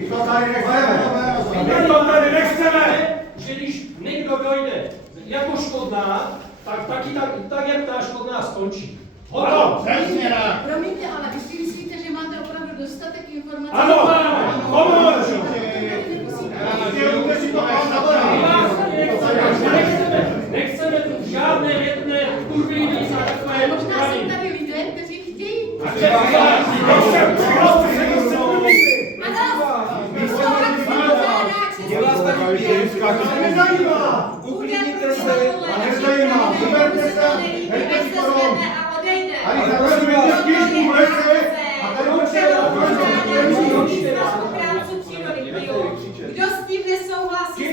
My to tady nechceme! Že když někdo dojde jako škodná, tak jak ta škodná skončí. Ano, přesně tak. Promiňte, ale vy si myslíte, že máte opravdu dostatek informací? Ano, pomož! Nechceme tu žádné větné kurviny za takové Možná jsou tady lidé, kteří chtějí. Uklidníte se a nezajímá. Vyberte se, nechte si korun. Ani završi vás kýžku v lese a tady Kdo s tím nesouhlasí,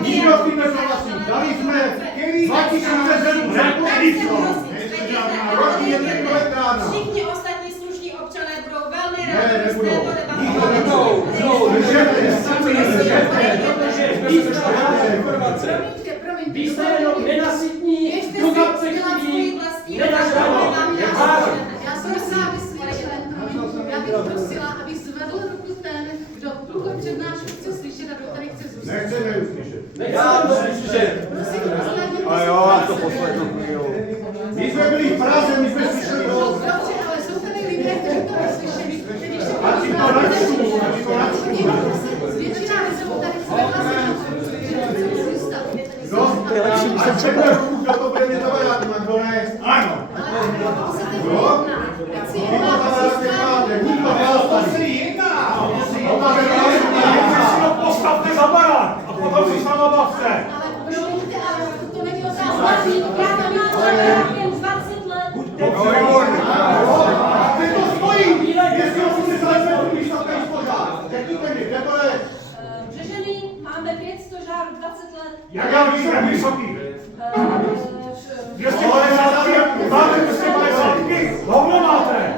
nikdo s tím nesouhlasí. Dali jsme 2007 všichni ostatní slušní občané budou velmi rádi z této Promiňte. Vy jste jenom nenasytní, dodavce chybí, nenaždávat. Já jsem nezávislý člen, promiňte. Já bych prosila, aby zvedl ruku ten, kdo tuhle přednášku chce slyšet a kdo tady chce zůstat. Nechceme ji slyšet. Já to slyšet. Prosím, posledně. A jo, to poslechnu. My jsme byli v Praze, my jsme slyšeli to. Dobře, ale jsou tady lidé, kteří to neslyšeli, kteří se A ti to načtu, a ti to načtu. Většina lidí tady chce zůstat. To je lepší, když se čekne ruku, kdo to bude mě zavedat, kdo ne? Ano. Ale o se teď jedná. Teď si jedná o Postavte za barák a potom si s náma bavte. ale promiňte, ale to není otázka. Já tam mám jen 20 let. Ty to stojí! Jestli 80 let umíš tam tady pořád. Řekněte mi, kde to je? Břežený, máme 5 stožár 20 let. Jak já víc jak vysoký? 250, máte 250, hovno máte.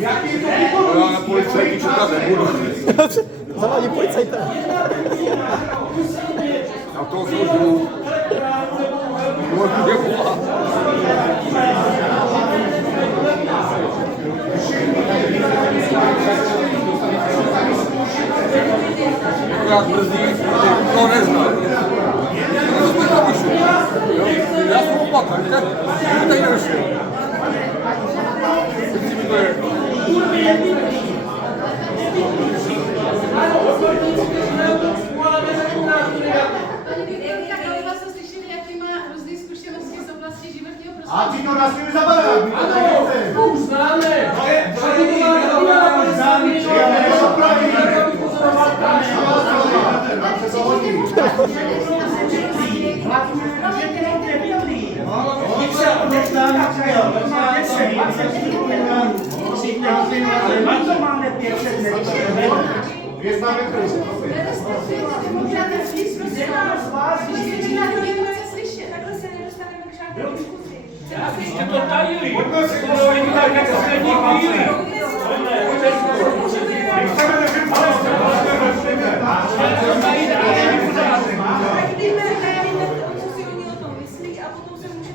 Jaký to výkon? Já na policajti čekat nebudu. Zavádí policajta. Na to zložu. Akorát mrzí, že to neznám. To jsme to vyšli. Já jsem opak, víte? Tady nevyšli. To je Paní Viktorka Krajová se slyšeli, jaký má různé zkušenosti z oblasti životního prostředí. A ti to nasměli za barák, my to nechceme. To už známe. Jste to tajili. Pojďme si to tak jak poslední chvíli.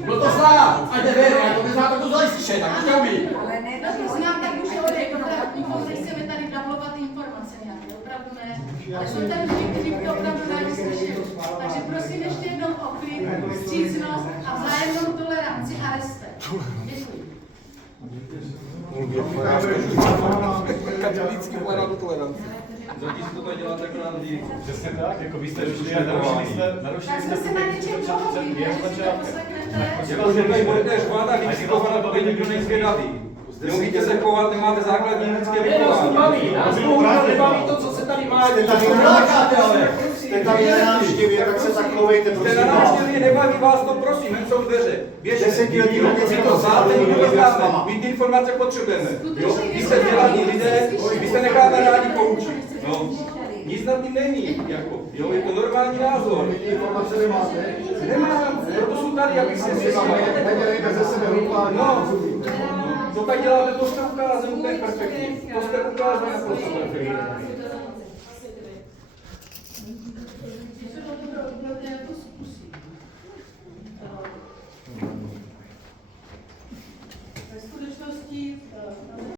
Kdo to zná? Ať jde věr, jak to nezná, tak to zlej slyšet, tak to umí. Znám, tak už nechceme tady dublovat informace nějaké, opravdu ne. Ale jsou tady lidi, kteří to opravdu rádi slyšeli. Takže prosím ještě jednou o klid, vstřícnost a vzájemnou toleranci a respekt. Děkuji. Katolický plenárnu toleranci. Zatím si to tady děláte jako na lidi. Přesně tak, jako vy jste šli a narušili Tak jsme se na něčem dohodli, ne? Jestli to poslechnete. Jakože tady budete řvát a vykřikovat, protože nikdo nejzvědavý. Neumíte se chovat, nemáte základní lidské vychování. Nás bohužel nebaví to, co se tady má. Jste tady nelákáte, ale jste tady na návštěvě, tak se tak chovejte, Jste prosím na vás. návštěvě, nebaví vás to, prosím, jen jsou dveře. Běžte, Desetiletí my to znáte, my to známe. My ty informace potřebujeme. Jo? Vy jste vzdělaní lidé, vy jste necháte rádi poučit. No. Nic nad tím není, jako, jo, je to normální názor. Informace nemáte? Nemám, proto jsou tady, abych se zjistil. Nedělejte ze sebe hlupáky. No, to tak děláte, to jste ukázali úplně perfektně. To jste ukázali naprosto perfektně. souvislosti